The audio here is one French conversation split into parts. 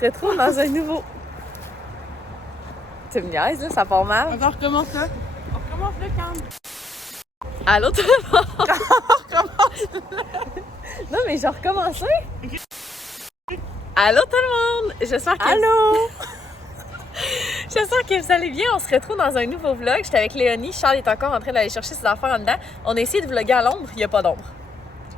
retrouve dans un nouveau... Tu me niaises, là, ça part mal. On recommence là. On recommence le calme. Allô, tout le monde? On recommence. Non, mais j'ai recommencé. Allô, tout le monde? J'espère que... Allô? J'espère que vous allez bien. On se retrouve dans un nouveau vlog. J'étais avec Léonie. Charles est encore en train d'aller chercher ses affaires en dedans. On a essayé de vlogger à l'ombre. Il n'y a pas d'ombre.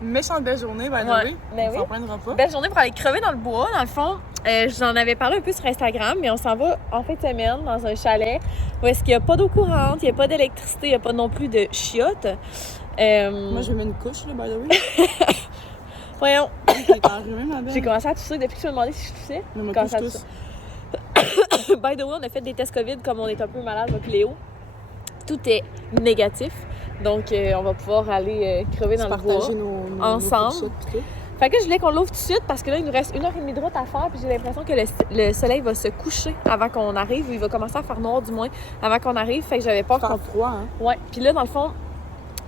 Méchante belle journée, by the way. Mais On s'en plaindra pas. Belle journée pour aller crever dans le bois. Dans le fond, je vous en avais parlé un peu sur Instagram, mais on s'en va en fin de semaine dans un chalet où est-ce qu'il n'y a pas d'eau courante, il n'y a pas d'électricité, il n'y a pas non plus de chiottes. Moi, je vais mettre une couche, là, by the way. Voyons. T'es enrhumée, ma belle. J'ai commencé à tousser depuis que tu m'as demandé si je toussais. Mais moi, Commencé à tousse. tousser. By the way, on a fait des tests COVID comme on est un peu malade, moi et Léo. Tout est négatif. Donc, on va pouvoir aller crever dans le bois ensemble. Fait que je voulais qu'on l'ouvre tout de suite parce que là, il nous reste 1h30 de route à faire. Puis j'ai l'impression que le soleil va se coucher avant qu'on arrive. Ou il va commencer à faire noir, du moins, avant qu'on arrive. Fait que j'avais peur qu'on... froid, hein? Ouais. Puis là, dans le fond,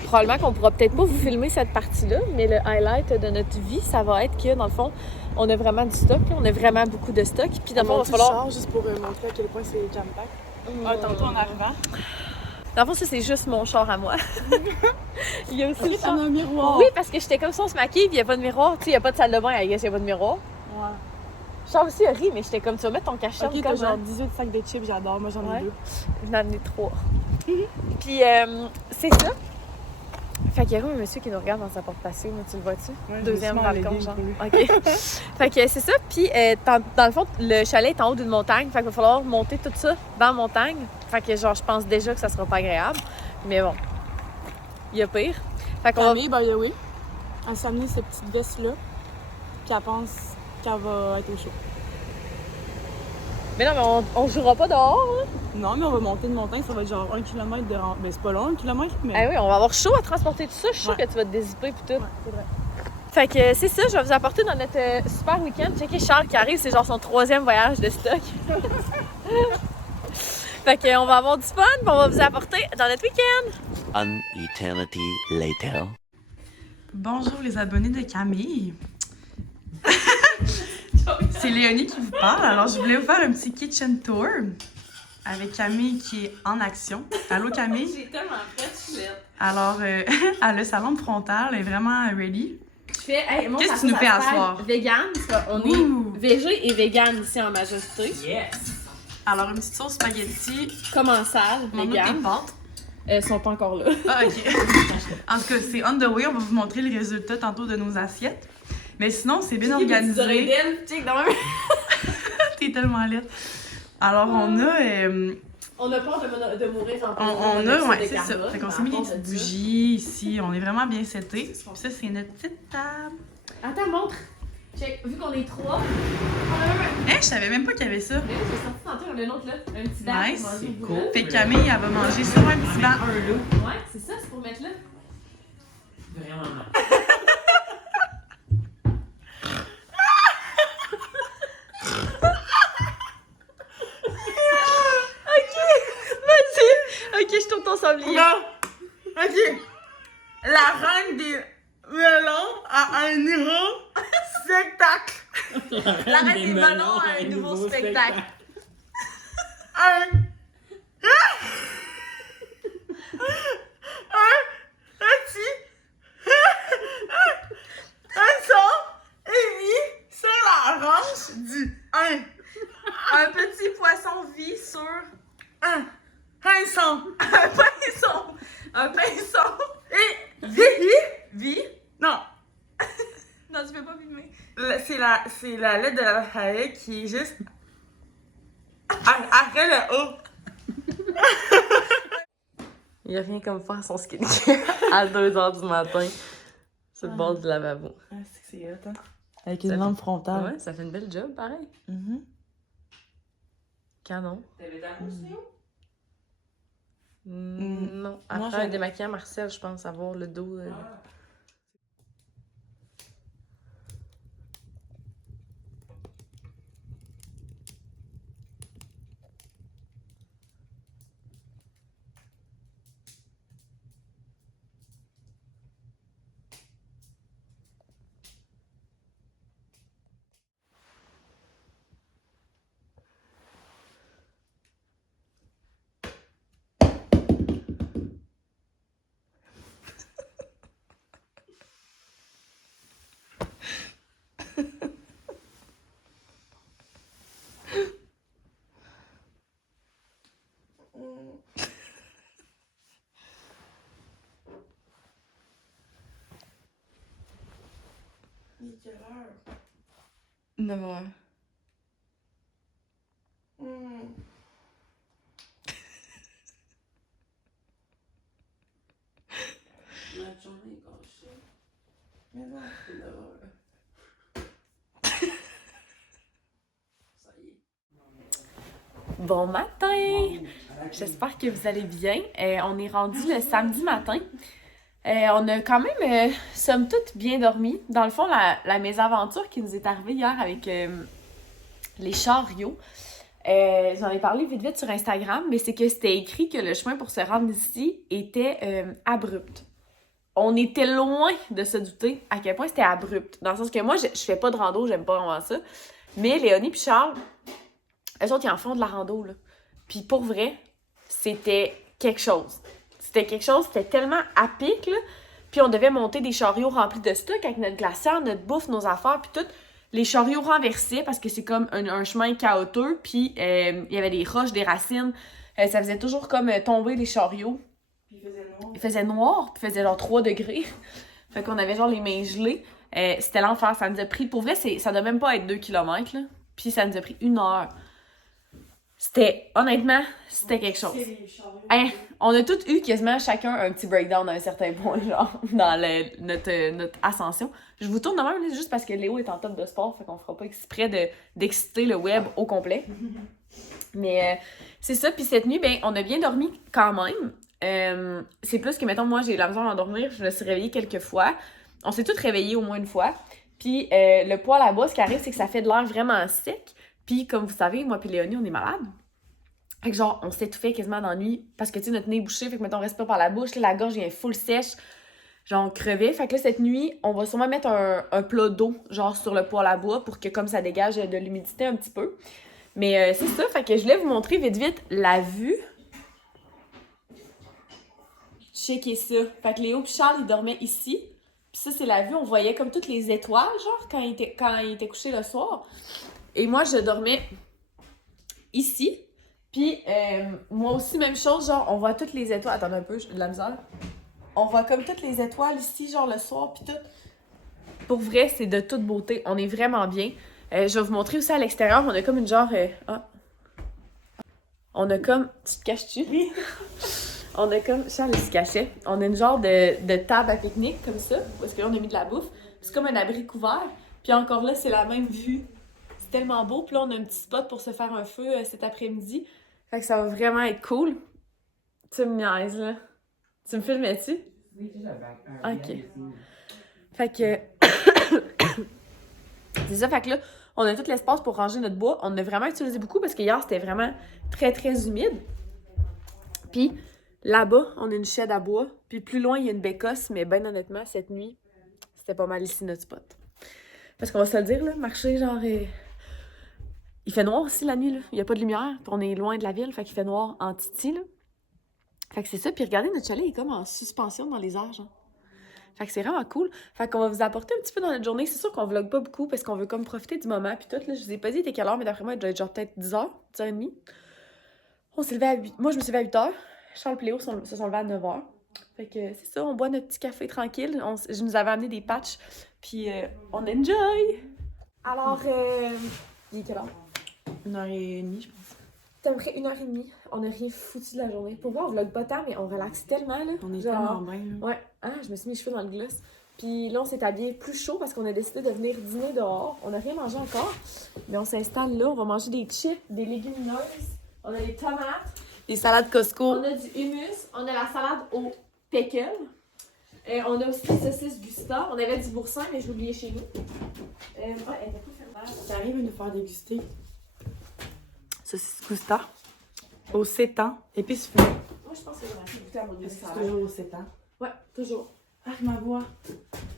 probablement qu'on pourra peut-être pas vous filmer cette partie-là. Mais le highlight de notre vie, ça va être que, dans le fond, on a vraiment du stock. On a vraiment beaucoup de stock. Puis dans le fond, il va falloir... juste pour montrer à quel point c'est jam-pack. Ah, tantôt en arrivant. Dans le fond, ça, c'est juste mon char à moi. Il y a aussi le char... un miroir. Oui, parce que j'étais comme ça, on se maquille, puis il n'y a pas de miroir. Tu sais, il n'y a pas de salle de bain, il n'y a pas de miroir. Ouais. Charles aussi a ri, mais j'étais comme, tu vas mettre ton cachet Ok, comme t'as genre 18 sacs de chips, j'adore. Moi, j'en ai 2. J'en ai amené 3. Puis, c'est ça. Fait qu'il y a un monsieur qui nous regarde dans sa porte patio, tu le vois-tu? Ouais, Deuxième balcon, genre. Oui. OK. Fait que c'est ça. Puis, dans le fond, le chalet est en haut d'une montagne. Fait qu'il va falloir monter tout ça dans la montagne. Fait que, genre, je pense déjà que ça sera pas agréable. Mais bon, il y a pire. Fait qu'on Camille, by the way, elle s'est amenée cette petite veste-là, puis elle pense qu'elle va être au chaud. Mais non, mais on jouera pas dehors, hein? Non, mais on va monter une montagne, ça va être genre 1 km de rang. Ben, c'est pas long, 1 km, mais. Ah oui, on va avoir chaud à transporter tout ça. Je suis sûre que tu vas te dézipper pis tout. Ouais, c'est vrai. Fait que c'est ça, je vais vous apporter dans notre super week-end. Checkez Charles qui arrive, c'est genre son 3e voyage de stock. Fait que on va avoir du fun, puis on va vous apporter dans notre week-end. An eternity later. Bonjour les abonnés de Camille. C'est Léonie qui vous parle. Alors, je voulais vous faire un petit kitchen tour avec Camille qui est en action. Allô, Camille? J'ai tellement fait chulette. Alors, elle a le salon frontal, elle est vraiment ready. Je fais, hey, moi, Qu'est-ce que tu nous fais à soir? Vegan, on est végé et vegan ici en majorité. Yes! Alors, une petite sauce spaghetti. Commensale, Mon vegan. des pâtes. Elles sont pas encore là. Ah, ok. En tout cas, c'est on the way. On va vous montrer le résultat tantôt de nos assiettes. Mais sinon, c'est bien organisé. T'es tellement laide. Alors, on a... On a peur de mourir en on a, ouais, c'est ça. Fait qu'on s'est mis des petites bougies ici. On est vraiment bien setés. Puis ça, c'est notre petite table. Attends, montre. Check. Vu qu'on est 3, Je savais même pas qu'il y avait ça. mais là, j'ai sorti tantôt, on a un autre là. Un petit banc Nice. pour manger le Cool. bourreau. Fait que Camille, elle va manger sur un petit banc. Ouais, c'est ça, c'est pour mettre là. Vraiment. Ok, je tourne ton sablier. Non! Ok. La reine des melons a un nouveau spectacle. La reine des melons a un nouveau spectacle. Un petit... Un son est mis sur la hanche du 1. Un petit poisson vit sur un pinson. Un pinson. Un pinson. Et vit. Non. Non, tu peux pas filmer. C'est la lettre de l'alphabet qui est juste après le O. Il n'y a rien comme faire son skincare à 2h du matin sur le bord du lavabo. Ah, c'est hot, hein? Avec une lampe frontale. Ouais, ça fait une belle job, pareil. Canon. T'avais ta mousse, Léo? Non. Non, Après un démaquillant Marcel, je pense, avoir le dos. Il est quelle heure? 9h. Ma journée est gâchée. Mais non. C'est 9h. Ça y est. Bon matin! J'espère que vous allez bien. On est rendu le samedi matin. On a quand même, somme toute, bien dormi. Dans le fond, la mésaventure qui nous est arrivée hier avec les chariots, j'en ai parlé vite vite sur Instagram, mais c'est que c'était écrit que le chemin pour se rendre ici était abrupt. On était loin de se douter à quel point c'était abrupt. Dans le sens que moi, je fais pas de rando, j'aime pas vraiment ça. Mais Léonie et Charles, eux autres, ils en font de la rando, là. Puis pour vrai, c'était quelque chose. C'était tellement à pic, là. Puis on devait monter des chariots remplis de stock avec notre glacière, notre bouffe, nos affaires, puis tout. Les chariots renversés parce que c'est comme un chemin chaotique, puis il y avait des roches, des racines. Ça faisait toujours comme tomber les chariots. Puis il faisait noir. Il faisait noir, puis il faisait genre 3 degrés. Fait qu'on avait genre les mains gelées. C'était l'enfer. Ça nous a pris, pour vrai, ça doit même pas être 2 km, là. Puis ça nous a pris 1 heure. Honnêtement, c'était quelque chose. Hein, on a tous eu quasiment chacun un petit breakdown à un certain point, genre, dans notre ascension. Je vous tourne de même, juste parce que Léo est en top de sport, fait qu'on fera pas exprès d'exciter le web au complet. Mais c'est ça, puis cette nuit, ben, on a bien dormi quand même. C'est plus que, mettons, moi, j'ai eu la misère à dormir, je me suis réveillée quelques fois. On s'est toutes réveillées au moins une fois. Puis le poêle à bois, ce qui arrive, c'est que ça fait de l'air vraiment sec. Puis, comme vous savez, moi et Léonie, on est malades. Fait que genre, on s'étouffait quasiment dans la nuit parce que, tu sais, notre nez est bouché, fait que, mettons, on respire par la bouche, là, la gorge vient full sèche. Genre, on crevait. Fait que là, cette nuit, on va sûrement mettre un plat d'eau, genre, sur le poêle à bois pour que, comme ça dégage de l'humidité un petit peu. Mais c'est ça, fait que je voulais vous montrer vite vite la vue. Checkez ça. Fait que Léo et Charles, ils dormaient ici. Puis ça, c'est la vue. On voyait comme toutes les étoiles, genre, quand il était couché le soir. Et moi, je dormais ici. Puis, moi aussi, même chose, genre, on voit toutes les étoiles. Attends un peu, j'ai de la misère. On voit comme toutes les étoiles ici, genre, le soir, puis tout. Pour vrai, c'est de toute beauté. On est vraiment bien. Je vais vous montrer aussi à l'extérieur. On a comme une genre... On a comme... Tu te caches-tu? Oui. On a comme... Charles, il se cachait. On a une genre de table à pique-nique, comme ça, parce que là, on a mis de la bouffe. C'est comme un abri couvert. Puis encore là, c'est la même vue. C'est tellement beau. Puis là, on a un petit spot pour se faire un feu cet après-midi. Fait que ça va vraiment être cool. Tu me niaises, là. Tu me filmais-tu? Oui, tu l'as OK. Fait que... c'est ça, fait que là, on a tout l'espace pour ranger notre bois. On a vraiment utilisé beaucoup parce qu'hier, c'était vraiment très, très humide. Puis là-bas, on a une shed à bois. Puis plus loin, il y a une bécosse. Mais ben honnêtement, cette nuit, c'était pas mal ici notre spot. Parce qu'on va se le dire, là, marcher genre... Il fait noir aussi la nuit, là. Il n'y a pas de lumière, puis on est loin de la ville, fait qu'il fait noir en titi, là. Fait que c'est ça, puis regardez, notre chalet est comme en suspension dans les airs, genre. Fait que c'est vraiment cool. Fait qu'on va vous apporter un petit peu dans notre journée. C'est sûr qu'on vlog pas beaucoup, parce qu'on veut comme profiter du moment, puis tout, là. Je vous ai pas dit il était quelle heure, mais d'après moi, il doit être genre peut-être 10h, 10h30. On s'est levé à 8... Moi, je me suis levée à 8h. Charles et Léo se sont levés à 9h. Fait que c'est ça, on boit notre petit café tranquille. Je nous avais amené des patchs, puis on enjoy! Alors, il est quelle heure? 1h30, je pense. T'aimerais 1h30. On n'a rien foutu de la journée. Pour voir, on vlog pas tant, mais on relaxe tellement, là. On est genre... tellement bien, là. Ouais. Ah, je me suis mis les cheveux dans le gloss. Puis là, on s'est habillé plus chaud parce qu'on a décidé de venir dîner dehors. On n'a rien mangé encore, mais on s'installe là. On va manger des chips, des légumineuses. On a des tomates. Des salades Costco. On a du hummus. On a la salade au pickle. On a aussi des saucisses Gusta. On avait du boursin, mais je l'ai oublié chez nous. Elle était pas fermée. T'arrives à nous faire déguster. Saucisse Gusta. Au 7 ans. Épices fumées. Moi, je pense que j'aurais assez goûté à mon Est-ce que salade. c'est toujours au 7 ans? Ouais, toujours. Ah, ma voix.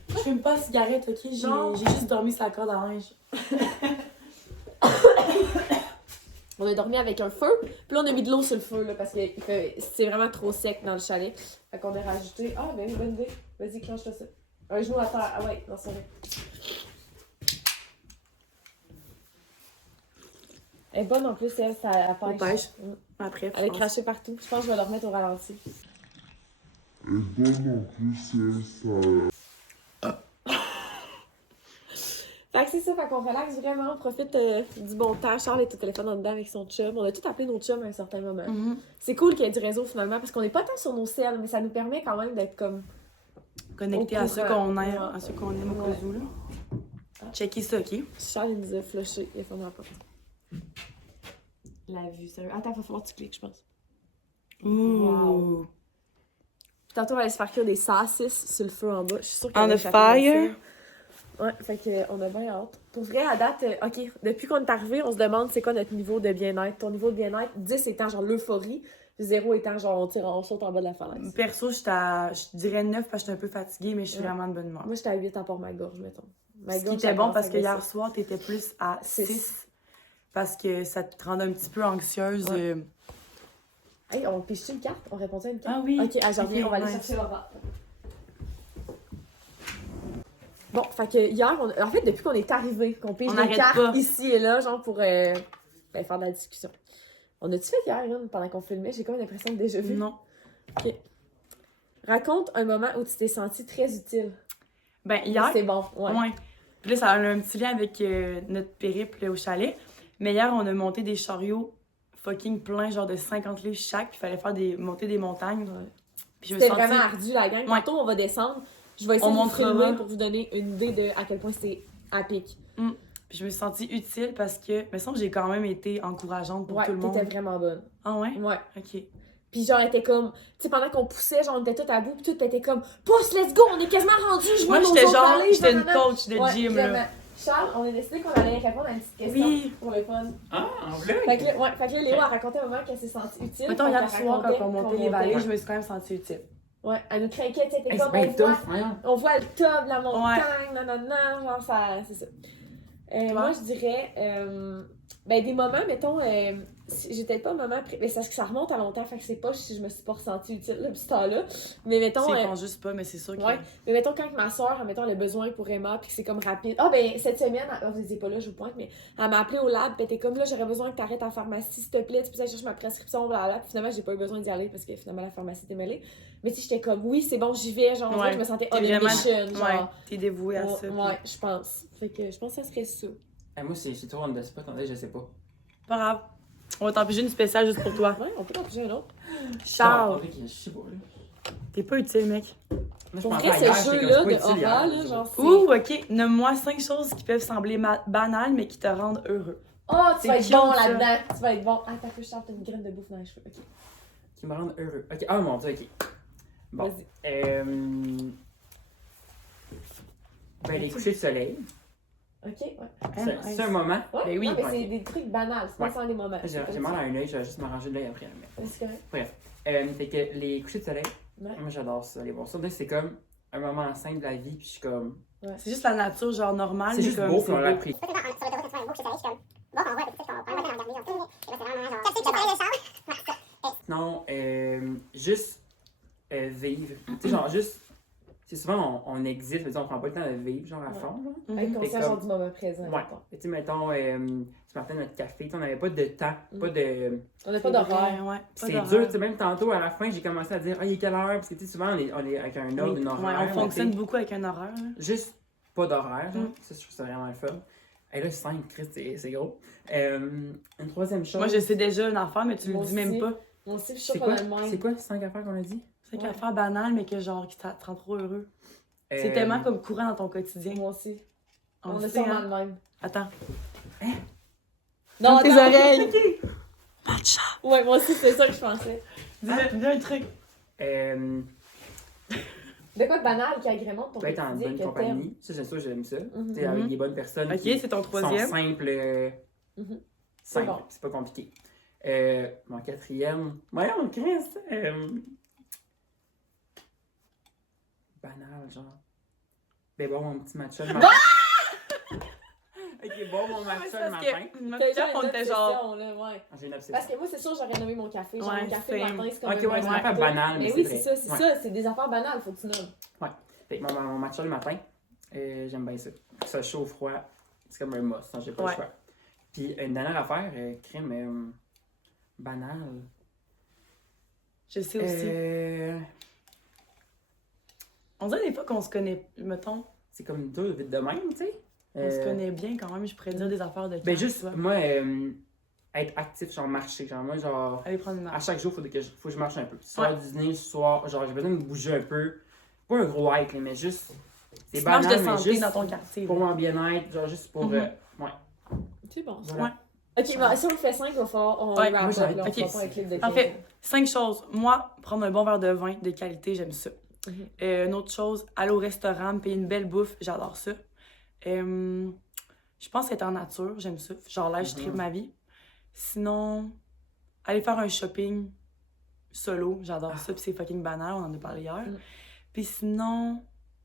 Je fume pas de cigarette, ok? J'ai juste dormi sur la corde à linge. On a dormi avec un feu, puis là, on a mis de l'eau sur le feu, là, parce que c'est vraiment trop sec dans le chalet. Fait qu'on a rajouté... Ah, ben, bonne idée. Vas-y, clenche-toi ça. Un genou à terre. Ah ouais, non, c'est vrai. Elle est bonne en plus, elle, ça la On pêche. pêche. Après, Elle est crachée partout. Je pense que je vais la remettre au ralenti. Elle est bonne en plus, elle, ça... c'est ça, fait qu'on relaxe vraiment, on profite du bon temps. Charles est au téléphone en dedans avec son chum. On a tout appelé nos chums à un certain moment. C'est cool qu'il y ait du réseau finalement, parce qu'on n'est pas tant sur nos selles, mais ça nous permet quand même d'être comme... Connectés à ceux qu'on aime, à ceux qu'on aime au cas où, là. Checker ça, OK? Charles, il nous a flushé, il a fermé la porte. La vue, sérieux. Attends, il va falloir que tu cliques, je pense. Ouh! Wow. Puis tantôt, on va aller se faire cuire des saucisses sur le feu en bas. Je suis sûre qu'on On va the échapper fire? là-dessus. Ouais, fait qu'on a bien hâte. Pour vrai, à date, OK, depuis qu'on est arrivé, on se demande c'est quoi notre niveau de bien-être. Ton niveau de bien-être, 10 étant genre l'euphorie, 0 étant genre on saute en bas de la falaise. Perso, je dirais 9 parce que je suis un peu fatiguée, mais je suis vraiment de bonne humeur. Moi, j'étais à 8 ans pour ma gorge, mettons. Ce qui était bon parce que hier soir, t'étais plus à 6 parce que ça te rend un petit peu anxieuse. Ouais. Hey, on piche une carte? On répond à une carte? Ah oui. OK, j'en reviens, on va aller chercher Laura. Bon, fait que hier, en fait, depuis qu'on est arrivé, qu'on pige des cartes ici et là, genre pour faire de la discussion. On a-tu fait hier, une, pendant qu'on filmait? J'ai comme l'impression de déjà vu. Non. OK. Raconte un moment où tu t'es senti très utile. Ben, hier... C'est bon, ouais. Puis là, ça a un petit lien avec notre périple au chalet. Mais hier, on a monté des chariots fucking pleins, genre de 50 livres chaque. Puis il fallait monter des montagnes. Ouais. Puis C'était vraiment ardu, la gang. Ouais. Tantôt, on va descendre. Je vais essayer de vous filmer pour vous donner une idée de à quel point c'est à pic. Puis je me suis sentie utile parce que, me semble, j'ai quand même été encourageante pour tout le monde. Ouais, t'étais vraiment bonne. Ah ouais? Ouais. OK. Puis genre, elle était comme, tu sais, pendant qu'on poussait, genre, on était tout à bout, puis tout était comme, pousse, let's go, on est quasiment rendu, je vois moi, nos j'étais autres genre, aller, j'étais une coach de gym, là. Charles, on a décidé qu'on allait répondre à une petite question pour le fun. Ah, en vrai? Fait que là, Léo a raconté un moment qu'elle s'est sentie utile. Mettons, hier soir, quand on montait les vallées, je me suis quand même sentie utile. Ouais, elle nous craquait, tu sais, Hey, comme, on voit le top de la montagne, nanana, genre, ça, c'est ça. Moi, je dirais, ben, des moments, mettons, j'étais pas un moment, mais c'est parce que ça remonte à longtemps, fait que c'est pas si je me suis pas ressentie utile depuis ce temps-là. Mais mettons. Ils font juste pas, mais c'est sûr que. Ouais, mais mettons, quand ma soeur, mettons, elle a besoin pour Emma, puis que c'est comme rapide. Ah, ben, cette semaine, vous n'étiez pas là, je vous pointe, mais elle m'a appelé au lab, puis elle était comme là, j'aurais besoin que tu arrêtes en pharmacie, s'il te plaît, tu peux aller chercher ma prescription, blablabla. Puis finalement, j'ai pas eu besoin d'y aller parce que finalement, la pharmacie était mêlée. Mais tu sais, j'étais comme, oui, c'est bon, j'y vais, genre, je me sentais on a mission, genre. Ouais, t'es dévouée à ça. Ouais, je pense. Fait que je pense que ça serait ça. Moi, c'est trop on the spot, je sais pas. Pas grave. On va t'en piger une spéciale juste pour toi. Ouais, on peut t'en piger un autre. Charles! Je sais pas, là. T'es pas utile, mec. Pour vrai, ce jeu-là de aura, là, genre. Ouh, ok. Nomme-moi 5 choses qui peuvent sembler banales, mais qui te rendent heureux. Oh, tu vas être bon là-dedans. Tu vas être bon. Ah, t'as peu Charles, t'as une graine de bouffe dans les cheveux. Ok. Qui me rendent heureux. Ok, oh mon dieu, ok. Bon. Ben, les couchers de soleil. Ok, ouais. C'est un moment. Ouais, ben oui. Non, mais c'est des trucs banals, c'est pas sans des moments. J'ai mal à un œil, je vais juste m'arranger l'œil après. Mais... C'est correct. Bref. Fait que les couchers de soleil, moi j'adore ça, aller voir ça. Donc, c'est comme un moment simple de la vie, puis je suis comme. Ouais. C'est juste la nature, genre normale. C'est juste beau, puis on l'a appris. Sinon, juste vivre. Tu sais, genre, juste. C'est souvent, on existe, mais on prend pas le temps de vivre, genre, à fond. Genre. Être conscient, genre, du moment présent. Ouais. Tu sais, mettons, ce matin, notre café, on n'avait pas de temps, pas de. On n'a pas d'horaire. Ouais, c'est dur, tu sais, même tantôt, à la fin, j'ai commencé à dire, il est quelle heure? Parce que, tu sais, souvent, on est avec un ordre, une horaire. Ouais, on fonctionne beaucoup avec un horaire. Juste pas d'horaire, genre. Ça, je trouve ça vraiment le fun. Et là, 5, Christ, c'est gros. Une troisième chose. Moi, je sais déjà une affaire, mais tu me le dis même pas. Moi aussi, je suis sûre qu'on a le même. C'est quoi, 5 affaires qu'on a dit? 5 affaires banales, mais que genre, qui te rend trop heureux. C'est tellement comme courant dans ton quotidien. Moi aussi. On a sûrement le même. Attends. Non, tes oreilles! Matcha! Ouais, moi aussi, c'est ça que je pensais. Dis un truc. De quoi de banal qui agrémente ton quotidien? Être en bonne compagnie. Ça, c'est sûr, j'aime ça. Tu sais, avec des bonnes personnes. Ok, c'est ton troisième. Sont simples. Simple, c'est pas compliqué. Mon quatrième. Voyons, Christ! Banal, genre. Ben bon, mon petit matcha le matin. Ok, bon, mon matcha le matin. Matcha, on était genre. J'ai une obsession. Parce que moi, c'est sûr, j'aurais nommé mon café. Genre, mon café le matin, c'est comme. Ok, ouais, c'est une affaire banale. Mais oui, c'est ça, c'est ça. C'est des affaires banales, faut que tu nommes. Ouais. Fait que mon matcha le matin, j'aime bien ça. Ça chaud ou froid, c'est comme un must, j'ai pas le choix. Puis une dernière affaire, crème banale. Je sais aussi. On dirait des fois qu'on se connaît, mettons. C'est comme deux vite de même, tu sais. On se connaît bien quand même, je pourrais dire des affaires de Ben juste, moi, être actif, genre marcher. Genre, moi, genre, aller prendre une marche. à chaque jour, faut que je marche un peu. Soit dîner, soir, genre, j'ai besoin de bouger un peu. Pas un gros hike, mais juste. C'est banal, marche de mais santé juste dans ton quartier. pour mon bien-être, genre, juste pour. Ouais. C'est bon. Voilà. Ouais. Ok, bah, si on le fait 5, il va falloir. On Ouais, wrap moi, up, j'arrête. là, on Ok. fera pas un clip de En 15. fait, 5 choses. Moi, prendre un bon verre de vin de qualité, j'aime ça. Une autre chose, aller au restaurant, me payer une belle bouffe, j'adore ça. Je pense être en nature, j'aime ça. Genre là, je tripe ma vie. Sinon, aller faire un shopping solo, j'adore ça. Puis c'est fucking banal, on en a parlé hier. Puis sinon,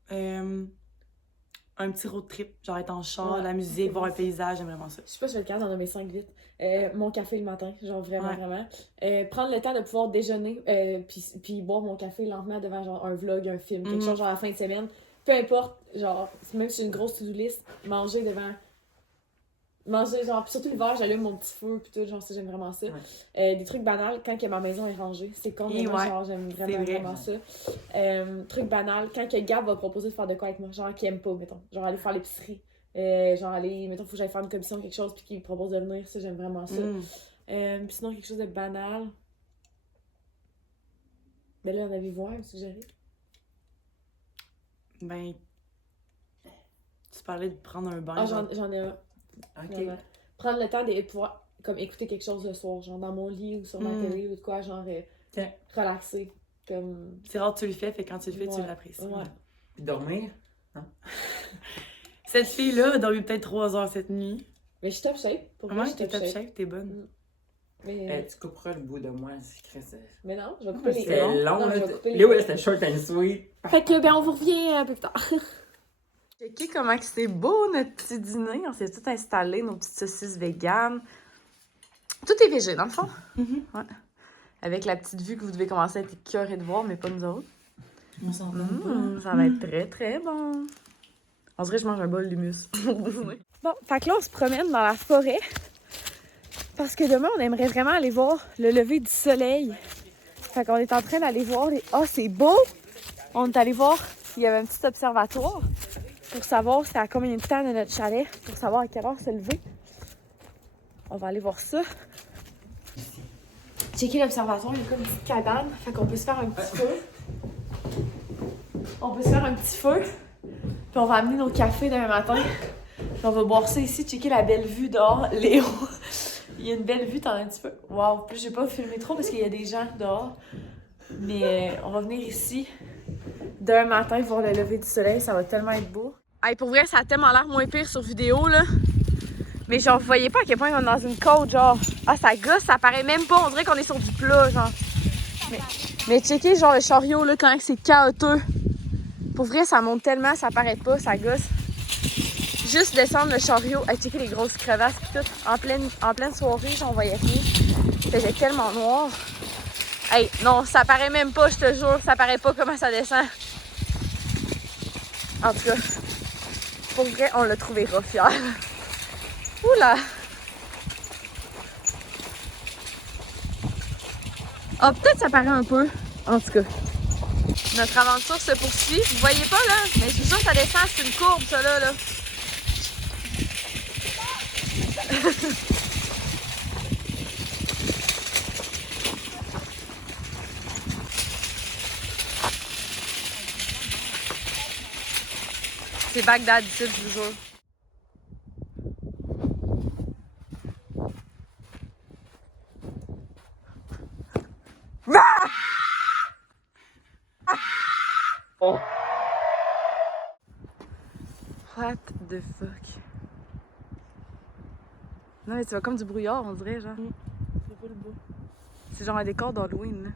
un petit road trip, genre être en char, la musique, voir un paysage, j'aime vraiment ça. Je sais pas si je vais être capable d'en nommer 5 vite. Mon café le matin, genre vraiment, vraiment. Prendre le temps de pouvoir déjeuner, puis boire mon café lentement devant genre un vlog, un film, quelque chose genre à la fin de semaine. Peu importe, genre, même si j'ai une grosse to-do list, manger genre, puis surtout l'hiver, j'allume mon petit feu, puis tout, genre, ça, j'aime vraiment ça. Des trucs banals, quand que ma maison est rangée, c'est con, mais moi, genre, j'aime vraiment ça. Trucs banals, quand que Gab va proposer de faire de quoi avec moi, genre, qui aime pas, mettons, genre, aller faire l'épicerie, genre, aller, mettons, faut que j'aille faire une commission, quelque chose, puis qu'il me propose de venir, ça, j'aime vraiment ça. Puis sinon, quelque chose de banal. Ben là, on avait voir, suggéré. Ben, tu parlais de prendre un bain. Ah, j'en ai un. Ok. Prendre le temps de pouvoir comme écouter quelque chose le soir, genre dans mon lit ou sur ma télé ou de quoi, genre relaxer. Comme... C'est rare que tu le fais, fait quand tu le fais, tu l'apprécies. Ouais. Puis dormir. Cette fille-là a dormi peut-être 3 heures cette nuit. Mais je suis top shape. Pour moi, je suis t'es top shape, t'es bonne. Mais... Tu couperas le bout de moi, c'est Mais non, je vais couper les c'est long, non, là. je vais couper les Léo, là, c'était short and sweet. Fait que, ben, on vous revient un peu plus tard. Checkez comment c'est beau notre petit dîner. On s'est tout installé, nos petites saucisses véganes. Tout est végé, dans le fond. Ouais. Avec la petite vue que vous devez commencer à être écœurés de voir, mais pas nous autres. Ça va être très, très bon. On dirait que je mange un bol d'humus. Bon, fait que là, on se promène dans la forêt. Parce que demain, on aimerait vraiment aller voir le lever du soleil. Fait qu'on est en train d'aller voir les... Ah, c'est beau! On est allé voir, il y avait un petit observatoire pour savoir c'est à combien de temps de notre chalet, pour savoir à quelle heure se lever. On va aller voir ça. Checker l'observatoire, il y a comme une petite cabane. Fait qu'on peut se faire un petit feu. On peut se faire un petit feu. Puis on va amener nos cafés demain matin. Puis on va boire ça ici, checker la belle vue dehors. Léo, il y a une belle vue, t'en as un petit peu. Wow, plus j'ai pas filmé trop parce qu'il y a des gens dehors. Mais on va venir ici demain matin voir le lever du soleil, ça va tellement être beau. Hey, pour vrai, ça a tellement l'air moins pire sur vidéo, là. Mais genre, vous voyez pas à quel point on est dans une côte, genre. Ah, ça gosse, ça paraît même pas, on dirait qu'on est sur du plat, genre. Mais checkez, genre, le chariot, là, quand c'est chaotique. Pour vrai, ça monte tellement, ça paraît pas, ça gosse. Juste descendre le chariot, hey, checker les grosses crevasses pis tout, en pleine soirée, j'en voyais rien. C'était tellement noir. Hey, non, ça paraît même pas, je te jure, ça paraît pas comment ça descend. En tout cas, pour vrai, on l'a trouvé rough hier. Oula! Ah, peut-être ça paraît un peu. En tout cas, notre aventure se poursuit. Vous voyez pas, là? Mais je vous jure, ça descend, c'est une courbe, ça, là. C'est Bagdad ici, je vous jure. What the fuck? Non mais tu vois comme du brouillard, on dirait, genre. C'est pas le beau. C'est genre un décor d'Halloween, là.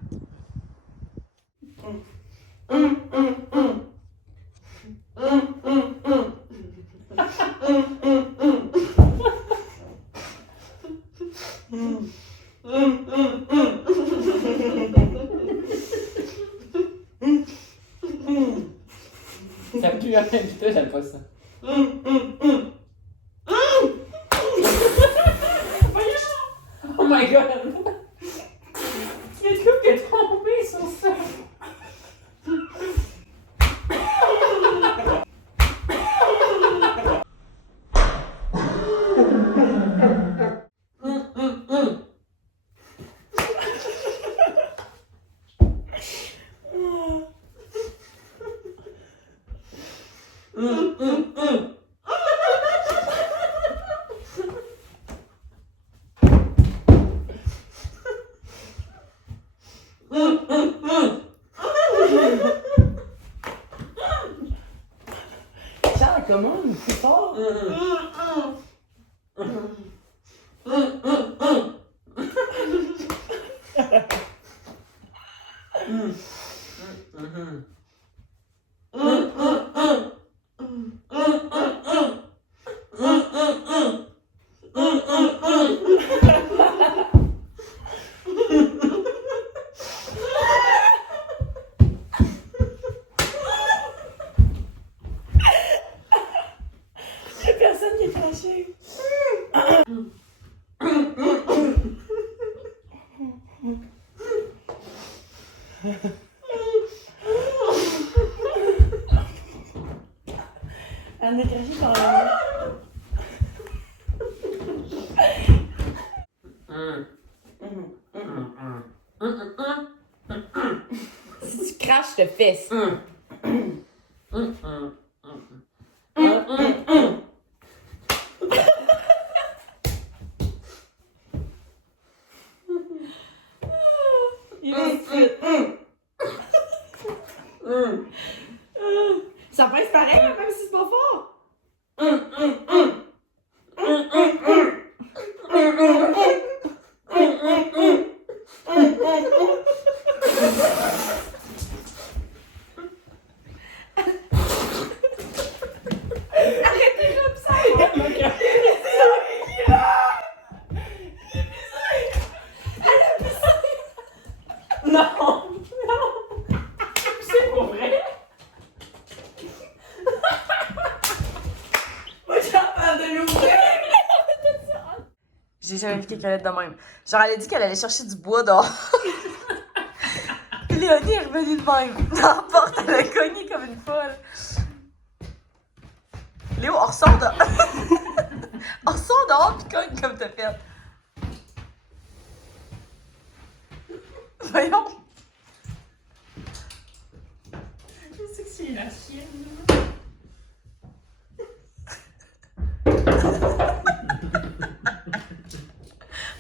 Ça pue un putain, j'aime pas ça. Oh my god! C'est tout qui est tombé sur ça! Charles, comment? C'est fort! Personne qui est fâché. Elle est crachée par la main. Si tu craches, je te fesse. Ça pèse pareil, même si c'est pas fort. Arrêtez comme ça. Non! C'est pas vrai! Moi, j'ai capable de l'ouvrir! J'ai jamais vu quelqu'un de même. Genre, elle a dit qu'elle allait chercher du bois dehors. Puis Léonie est revenue de même. Dans la porte, elle a cogné comme une folle. Léo, on ressort dehors. On ressort dehors pis cogne comme t'as fait. Voyons. Je sais que c'est la chienne.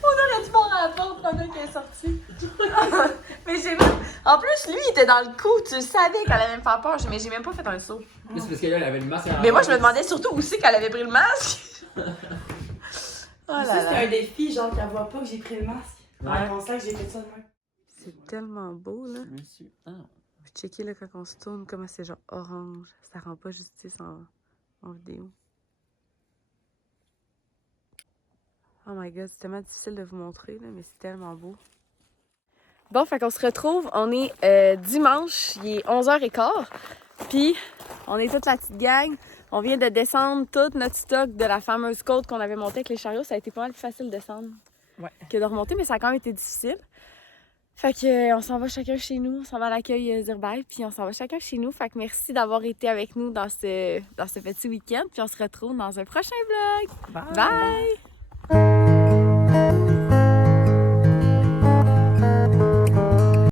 On aurait dû voir à la porte pendant qu'elle est sortie. Mais j'ai même... En plus, lui, il était dans le coup. Tu savais qu'elle allait me faire peur, mais j'ai même pas fait un saut. Mais c'est parce que là, elle avait le masque à la Mais moi, je me face. demandais surtout où c'est qu'elle avait pris le masque. Oh là Ça, c'était là. un défi, genre, qu'elle voit pas que j'ai pris le masque. Ouais. Elle pensait que j'ai fait ça de même. C'est tellement beau, là. Monsieur. Ah. Vous checkez là quand on se tourne, comment c'est genre orange. Ça rend pas justice en vidéo. Oh my god, c'est tellement difficile de vous montrer, là, mais c'est tellement beau. Bon, fait qu'on se retrouve, on est dimanche, il est 11h15, puis on est toute la petite gang. On vient de descendre tout notre stock de la fameuse côte qu'on avait montée avec les chariots. Ça a été pas mal plus facile de descendre que de remonter, mais ça a quand même été difficile. Fait que on s'en va chacun chez nous, on s'en va à l'accueil Zirbaï, puis on s'en va chacun chez nous. Fait que merci d'avoir été avec nous dans ce petit week-end, puis on se retrouve dans un prochain vlog. Bye!